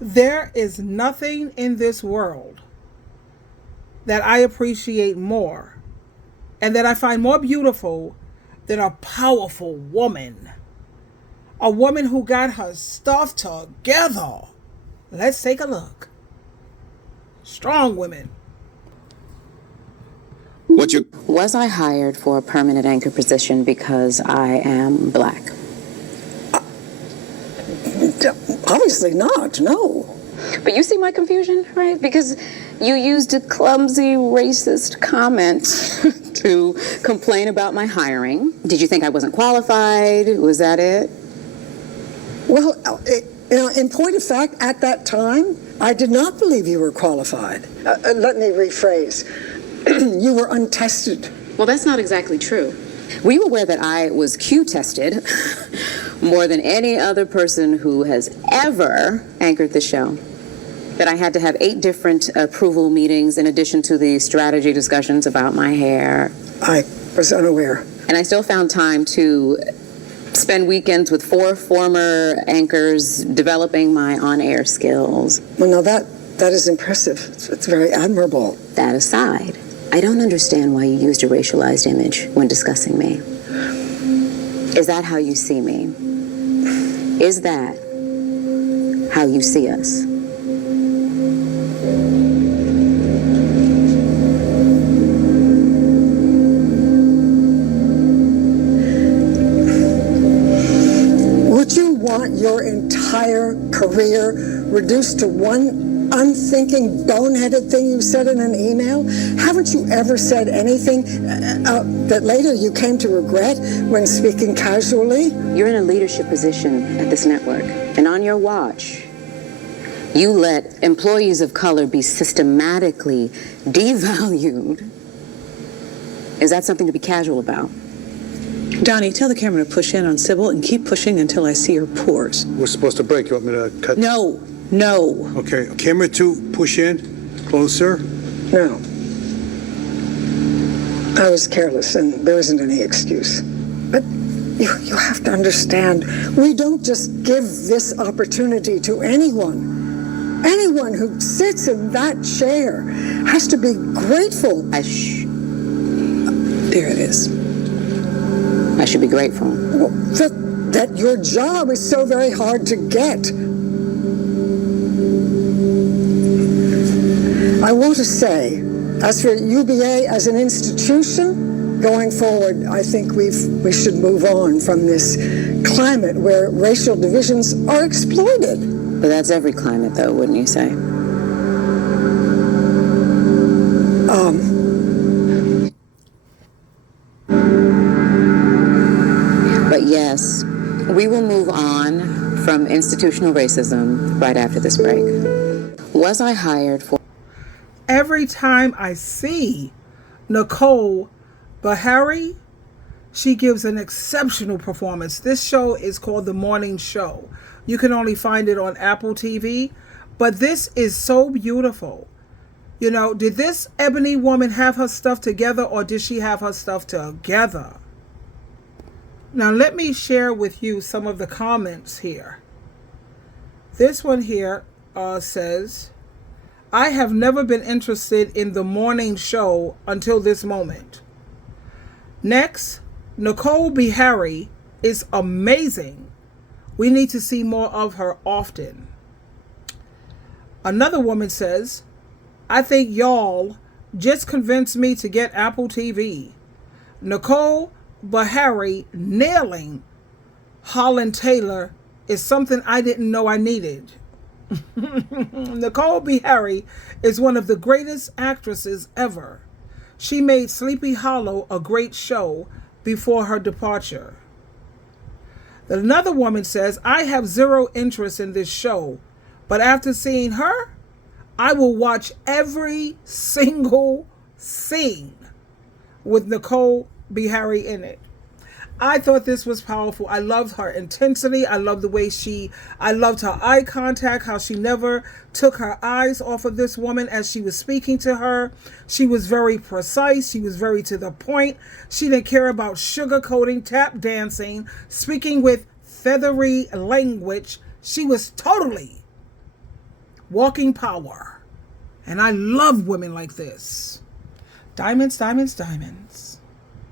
There is nothing in this world that I appreciate more and that I find more beautiful than a powerful woman. A woman who got her stuff together. Let's take a look. Strong women. Was I hired for a permanent anchor position because I am black? Obviously not, no. But you see my confusion, right? Because you used a clumsy, racist comment to complain about my hiring. Did you think I wasn't qualified? Was that it? Well, in point of fact, at that time, I did not believe you were qualified. Let me rephrase. You were untested. Well, that's not exactly true. Were you aware that I was Q-tested more than any other person who has ever anchored the show? That I had to have 8 different approval meetings in addition to the strategy discussions about my hair. I was unaware. And I still found time to spend weekends with 4 former anchors developing my on-air skills. Well, now that is impressive. It's very admirable. That aside, I don't understand why you used a racialized image when discussing me. Is that how you see me? Is that how you see us? Would you want your entire career reduced to one unthinking, boneheaded thing you said in an email? Haven't you ever said anything that later you came to regret when speaking casually? You're in a leadership position at this network, and on your watch, you let employees of color be systematically devalued. Is that something to be casual about? Donnie, tell the camera to push in on Sybil and keep pushing until I see her pores. We're supposed to break. You want me to cut? No. Okay, camera 2, push in, closer. No. I was careless, and there isn't any excuse. But you have to understand, we don't just give this opportunity to anyone. Anyone who sits in that chair has to be grateful. There it is. I should be grateful. Well, that your job is so very hard to get. I want to say, as for UBA as an institution, going forward, I think we should move on from this climate where racial divisions are exploited. But that's every climate, though, wouldn't you say? But yes, we will move on from institutional racism right after this break. Was I hired for... Every time I see Nicole Beharie, she gives an exceptional performance. This show is called The Morning Show. You can only find it on Apple TV, but this is so beautiful. You know, did this ebony woman have her stuff together, or did she have her stuff together? Now, let me share with you some of the comments here. This one here says, I have never been interested in the morning show until this moment. Next, Nicole Beharie is amazing. We need to see more of her often. Another woman says, I think y'all just convinced me to get Apple TV. Nicole Beharie nailing Holland Taylor is something I didn't know I needed. Nicole Beharie is one of the greatest actresses ever. She made Sleepy Hollow a great show before her departure. Another woman says, I have zero interest in this show, but after seeing her, I will watch every single scene with Nicole Beharie in it. I thought this was powerful. I loved her intensity. I loved the way I loved her eye contact, how she never took her eyes off of this woman as she was speaking to her. She was very precise. She was very to the point. She didn't care about sugarcoating, tap dancing, speaking with feathery language. She was totally walking power. And I love women like this. Diamonds, diamonds, diamonds.